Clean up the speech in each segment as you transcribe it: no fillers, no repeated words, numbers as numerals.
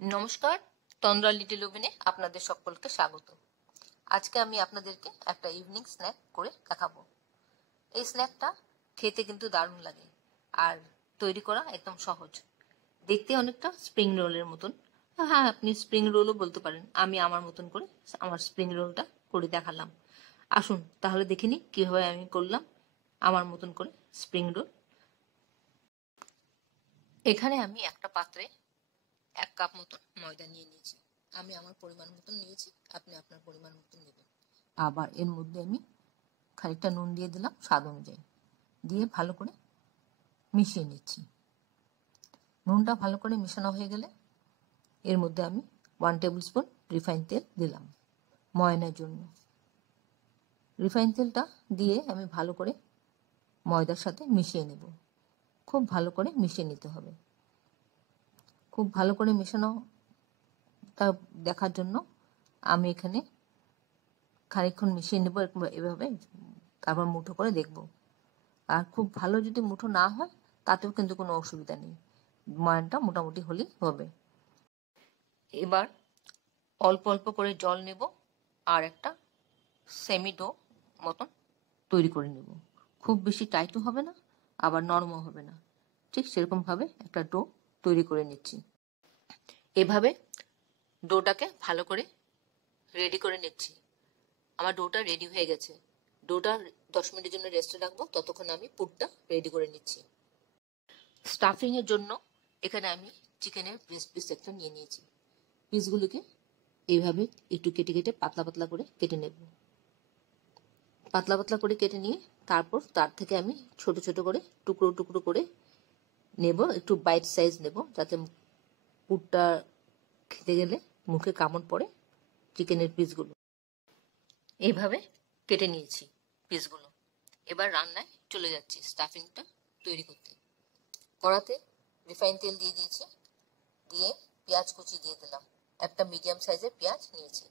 নমস্কার, তন্দ্রা লিটল ওভেনে আপনাদের সকলকে স্বাগত। আজকে আমি আপনাদেরকে একটা ইভিনিং স্ন্যাক করে দেখাবো। এই স্ন্যাকটা খেতে কিন্তু দারুণ লাগে আর তৈরি করা একদম সহজ। দেখতে অনেকটা স্প্রিং রোলের মতন। হ্যাঁ, আপনি স্প্রিং রোলও বলতে পারেন। আমি আমার মতন করে আমার স্প্রিং রোলটা করে দেখালাম। আসুন তাহলে দেখে নিই কিভাবে আমি করলাম আমার মতন করে স্প্রিং রোল। এখানে আমি একটা পাত্রে 1 কাপ মতন ময়দা নিয়ে নিয়েছি। আমি আমার পরিমাণ মতন নিয়েছি, আপনি আপনার পরিমাণ মতন নেবেন। আবার এর মধ্যে আমি খানিকটা নুন দিয়ে দিলাম স্বাদ অনুযায়ী, দিয়ে ভালো করে মিশিয়ে নিচ্ছি। নুনটা ভালো করে মেশানো হয়ে গেলে এর মধ্যে আমি 1 টেবিল স্পুন রিফাইন তেল দিলাম ময়ানের জন্য। রিফাইন তেলটা দিয়ে আমি ভালো করে ময়দার সাথে মিশিয়ে নেব। খুব ভালো করে মিশিয়ে নিতে হবে। খুব ভালো করে মেশানোটা দেখার জন্য আমি এখানে খানিকক্ষণ মিশিয়ে নেব এভাবে, তারপর মুঠো করে দেখব। আর খুব ভালো যদি মুঠো না হয় তাতেও কিন্তু কোনো অসুবিধা নেই, ময়ানটা মোটামুটি হলেই হবে। এবার অল্প অল্প করে জল নেব আর একটা সেমি ডো মতন তৈরি করে নেব। খুব বেশি টাইটও হবে না আবার নরমও হবে না, ঠিক সেরকমভাবে একটা ডো তৈরি করে নিচ্ছি। এভাবে ডোটাকে ভালো করে রেডি করে নিচ্ছি। আমার ডোটা রেডি হয়ে গেছে। ডোটা 10 মিনিটের জন্য রেস্টে রাখবো, ততক্ষণ আমি পুরটা রেডি করে নিচ্ছি। স্টাফিং এর জন্য এখানে আমি চিকেনের ব্রেস্ট পিস একটা নিয়ে নিয়েছি। পিসগুলোকে এইভাবে একটু কেটে কেটে পাতলা পাতলা করে কেটে নেব। পাতলা পাতলা করে কেটে নিয়ে তারপর তার থেকে আমি ছোট ছোট করে টুকরো টুকরো করে নেব, একটু বাইট সাইজ নেব, যাতে পুরটা খেতে গেলে মুখে কামড় পড়ে। চিকেনের পিসগুলো এইভাবে কেটে নিয়েছি পিসগুলো। এবার রান্নায় চলে যাচ্ছি স্টাফিংটা তৈরি করতে। কড়াতে রিফাইন তেল দিয়ে দিয়েছি, দিয়ে পেঁয়াজ কুচি দিয়ে দিলাম। একটা মিডিয়াম সাইজের পেঁয়াজ নিয়েছি।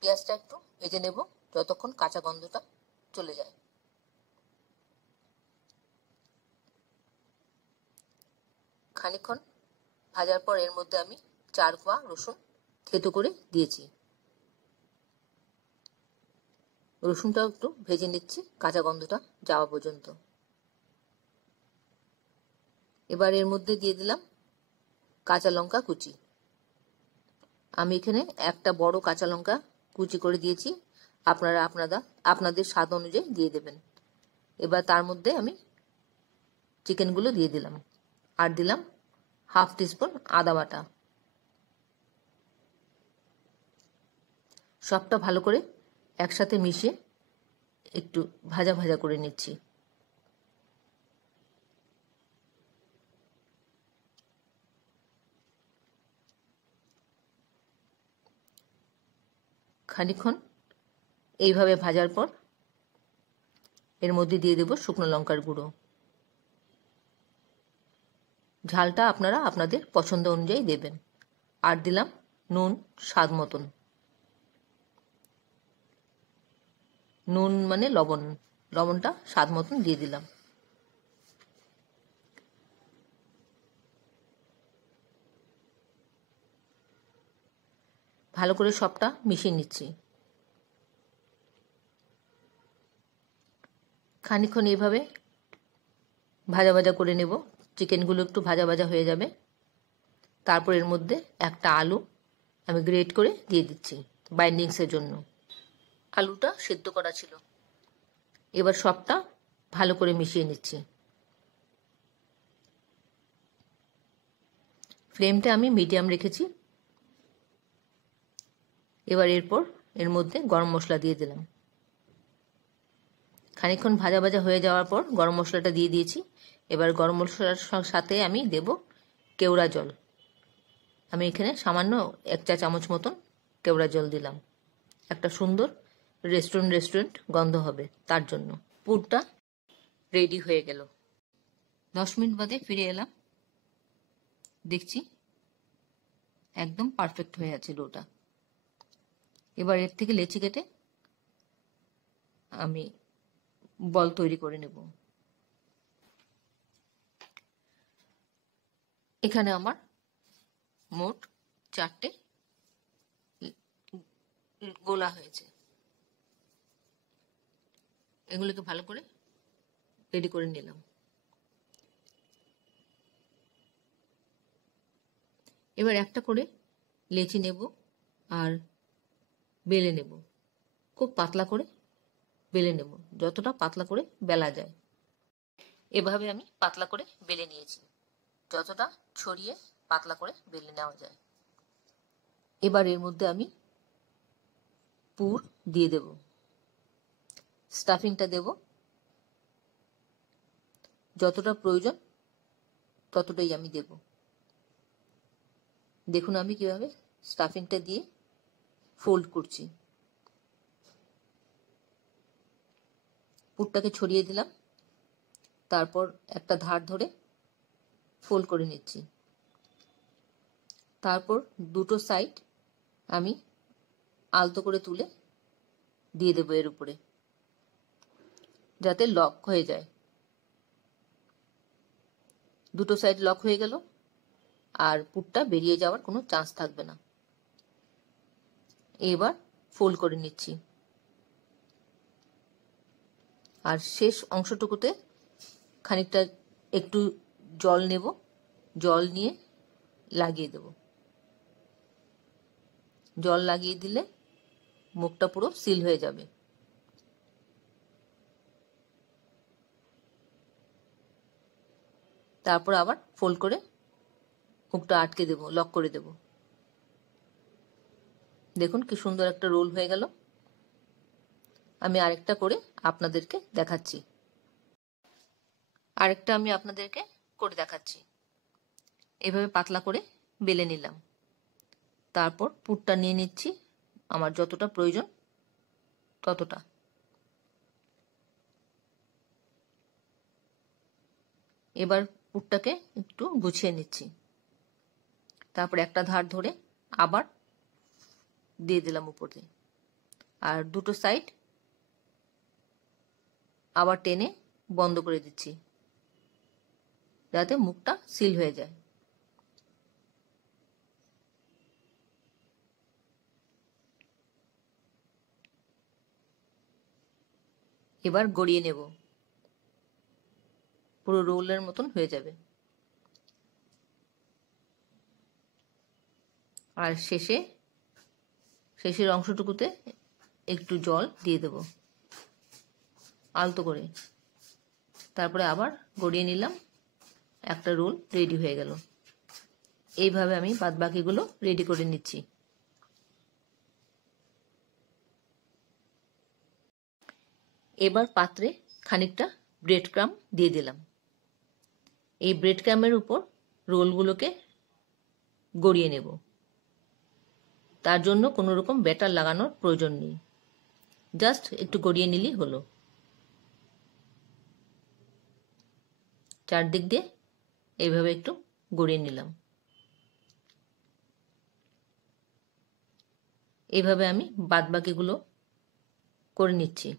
পেঁয়াজটা একটু ভেজে নেব যতক্ষণ কাঁচা গন্ধটা চলে যায়। খানিকক্ষণ ভাজার পর এর মধ্যে আমি 4 কোয়া রসুন থেতো করে দিয়েছি। রসুনটাও একটু ভেজে নিচ্ছি কাঁচা গন্ধটা যাওয়া পর্যন্ত। এবার এর মধ্যে দিয়ে দিলাম কাঁচা লঙ্কা কুচি। আমি এখানে একটা বড় কাঁচা লঙ্কা কুচি করে দিয়েছি, আপনারা আপনাদের স্বাদ অনুযায়ী দিয়ে দেবেন। এবার তার মধ্যে আমি চিকেনগুলো দিয়ে দিলাম আর দিলাম 1/2 টিস্পুন আদা বাটা। সবটা ভালো করে একসাথে মিশিয়ে একটু ভাজা ভাজা করে নিচ্ছি। খানিকক্ষণ এইভাবে ভাজার পর এর মধ্যে দিয়ে দেব শুকনো লঙ্কার গুঁড়ো। ঝালটা আপনারা আপনাদের পছন্দ অনুযায়ী দেবেন। আর দিলাম নুন স্বাদ মতন। নুন মানে লবণ, লবণটা স্বাদ মতন দিয়ে দিলাম। ভালো করে সবটা মিশিয়ে নিচ্ছি। খানিকক্ষণ এইভাবে ভাজা ভাজা করে নেব। চিকেনগুলো একটু ভাজা ভাজা হয়ে যাবে। তারপর এর মধ্যে একটা আলু আমি গ্রেট করে দিয়ে দিচ্ছি বাইন্ডিংসের জন্য। আলুটা সেদ্ধ করা ছিল। এবার সবটা ভালো করে মিশিয়ে নিচ্ছি। ফ্লেমটা আমি মিডিয়াম রেখেছি। এবার এরপর এর মধ্যে গরম মশলা দিয়ে দিলাম। খানিকক্ষণ ভাজা ভাজা হয়ে যাওয়ার পর গরম মশলাটা দিয়ে দিয়েছি। এবার গরম মশলার সাথে আমি দেব কেওড়া জল। আমি এখানে সামান্য 1 চা চামচ মতন কেওড়া জল দিলাম। একটা সুন্দর রেস্টুরেন্ট গন্ধ হবে তার জন্য। পুরটা রেডি হয়ে গেল। 10 মিনিট বাদে ফিরে এলাম। দেখছি একদম পারফেক্ট হয়ে আছে ডোটা। এবার এর থেকে লেচি কেটে আমি বল তৈরি করে নেব। এখানে আমার মোট 4টে গোলা হয়েছে। এগুলোকে ভালো করে রেডি করে নিলাম। এবার একটা করে লেচি নেব আর বেলে নেব। খুব পাতলা করে বেলে নেব, যতটা পাতলা করে বেলা যায়। এভাবে আমি পাতলা করে বেলে নিয়েছি, যতটা ছড়িয়ে পাতলা করে বেলে নেওয়া যায়। এবার এর মধ্যে আমি পুর দিয়ে দেব, স্টাফিংটা দেব, যতটা প্রয়োজন ততটাই আমি দেব। দেখুন আমি কিভাবে স্টাফিংটা দিয়ে ফোল্ড করছি। পুরটাকে ছড়িয়ে দিলাম, তারপর একটা ধার ধরে ফোল্ড করে নিচ্ছি। তারপর দুটো সাইড আমি আলতো করে তুলে দিয়ে দেবো এর উপরে, যাতে লক হয়ে যায়। দুটো সাইড লক হয়ে গেল, আর পুরটা বেরিয়ে যাওয়ার কোনো চান্স থাকবে না। এবার ফোল্ড করে নিচ্ছি, আর শেষ অংশটুকুতে খানিকটা একটু জল নেব, জল নিয়ে লাগিয়ে দেব। জল লাগিয়ে দিলে মুখটা পুরো সিল হয়ে যাবে। তারপর আবার ফোল্ড করে হুকটা আটকে দেব, লক করে দেব। দেখুন কি সুন্দর একটা রোল হয়ে গেল। আমি আরেকটা করে আপনাদেরকে দেখাচ্ছি। এভাবে পাতলা করে বেলে নিলাম, তারপর পুরটা নিয়ে নিচ্ছি আমার যতটা প্রয়োজন ততটা। এবার পুরটাকে একটু গুছিয়ে নিচ্ছি, তারপর একটা ধার ধরে আবার দিয়ে দিলাম উপরে, আর দুটো সাইড আবার টেনে বন্ধ করে দিচ্ছি, যাতে মুখটা সিল হয়ে যায়। এবার গড়িয়ে নেব, পুরো রোলের মতন হয়ে যাবে। আর শেষের অংশটুকুতে একটু জল দিয়ে দেব আলতো করে, তারপরে আবার গড়িয়ে নিলাম, একটা রোল রেডি হয়ে গেল। এইভাবে আমি বাদবাকিগুলো রেডি করে নিচ্ছি। এবার পাত্রে খানিকটা ব্রেড ক্রাম্ব দিয়ে দিলাম। এই ব্রেড ক্রাম্বের উপর রোলগুলোকে গড়িয়ে নেব। তার জন্য কোনো রকম ব্যাটার লাগানোর প্রয়োজন নেই, জাস্ট একটু গড়িয়ে নিলেই হলো। চারদিক দিয়ে এইভাবে একটু গড়িয়ে নিলাম। এইভাবে আমি বাদবাকিগুলো করে নিচ্ছি।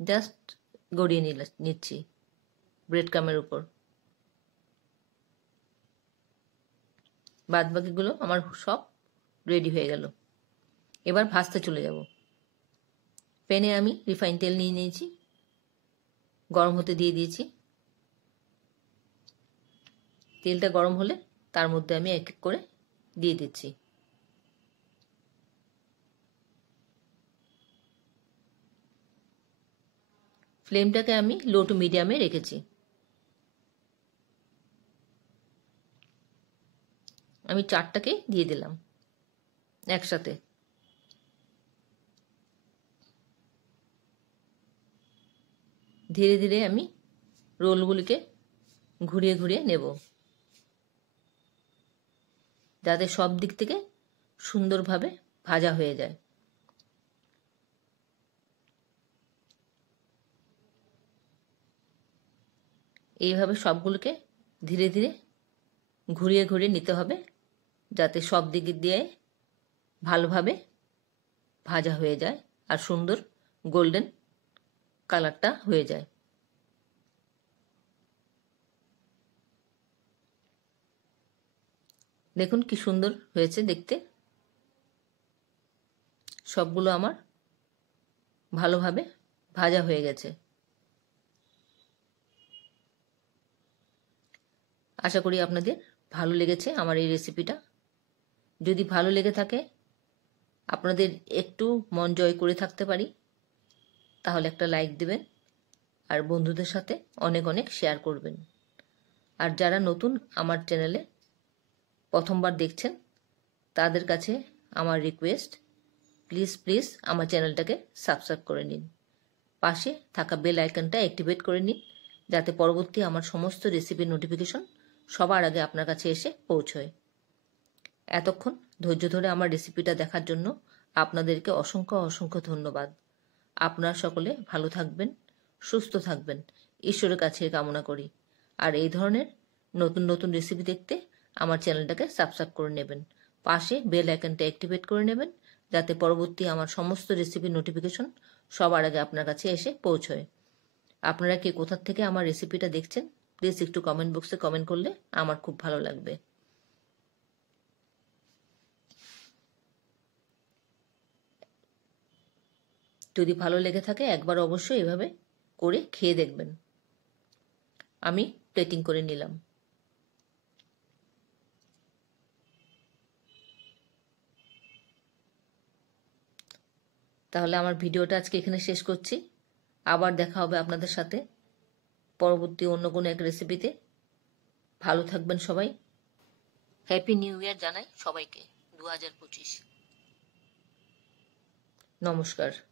জাস্ট গড়িয়ে নিচ্ছি ব্রেড ক্রাম্বের উপর। বাদবাকিগুলো আমার সব রেডি হয়ে গেল। এবার ভাজতে চলে যাব। প্যানে আমি রিফাইন তেল নিয়ে নিয়েছি, গরম হতে দিয়ে দিয়েছি। তেলটা গরম হলে তার মধ্যে আমি এক এক করে দিয়ে দিচ্ছি। ফ্লেমটাকে আমি লো টু মিডিয়ামে রেখেছি। আমি চারটাকে দিয়ে দিলাম একসাথে। ধীরে ধীরে আমি রোলগুলিকে ঘুরিয়ে ঘুরিয়ে নেব, যাতে সব দিক থেকে সুন্দরভাবে ভাজা হয়ে যায়। এইভাবে সবগুলোকে ধীরে ধীরে ঘুরিয়ে ঘুরিয়ে নিতে হবে, যাতে সব দিক দিয়ে ভালোভাবে ভাজা হয়ে যায় আর সুন্দর গোল্ডেন কালারটা হয়ে যায়। দেখুন কি সুন্দর হয়েছে দেখতে। সবগুলো আমার ভালোভাবে ভাজা হয়ে গেছে। আশা করি আপনাদের ভালো লেগেছে আমার এই রেসিপিটা। যদি ভালো লেগে থাকে, আপনাদের একটু মন জয় করে থাকতে পারি, তাহলে একটা লাইক দেবেন আর বন্ধুদের সাথে অনেক অনেক শেয়ার করবেন। আর যারা নতুন আমার চ্যানেলে প্রথমবার দেখছেন, তাদের কাছে আমার রিকোয়েস্ট, প্লিজ আমার চ্যানেলটাকে সাবস্ক্রাইব করে নিন। পাশে থাকা বেল আইকনটা অ্যাক্টিভেট করে নিন, যাতে পরবর্তী আমার সমস্ত রেসিপির নোটিফিকেশন সবার আগে আপনার কাছে এসে পৌঁছয়। এতক্ষণ ধৈর্য ধরে আমার রেসিপিটা দেখার জন্য আপনাদেরকে অসংখ্য অসংখ্য ধন্যবাদ। আপনারা সকলে ভালো থাকবেন, সুস্থ থাকবেন, ঈশ্বরের কাছে কামনা করি। আর এই ধরনের নতুন নতুন রেসিপি দেখতে আমার চ্যানেলটাকে সাবস্ক্রাইব করে নেবেন। পাশে বেল আইকনটা অ্যাক্টিভেট করে নেবেন, যাতে পরবর্তী আমার সমস্ত রেসিপির নোটিফিকেশন সবার আগে আপনার কাছে এসে পৌঁছয়। আপনারা কে কোথা থেকে আমার রেসিপিটা দেখছেন, প্লিজ একটু কমেন্ট বক্সে কমেন্ট করলে আমার খুব ভালো লাগবে। যদি ভালো লেগে থাকে একবার অবশ্যই এভাবে করে খেয়ে দেখবেন। আমি প্লেটিং করে নিলাম। তাহলে আমার ভিডিওটা আজকে এখানে শেষ করছি। আবার দেখা হবে আপনাদের সাথে পরবর্তী অন্য কোনো এক রেসিপিতে। ভালো থাকবেন সবাই। হ্যাপি নিউ ইয়ার জানাই সবাইকে 2025। নমস্কার।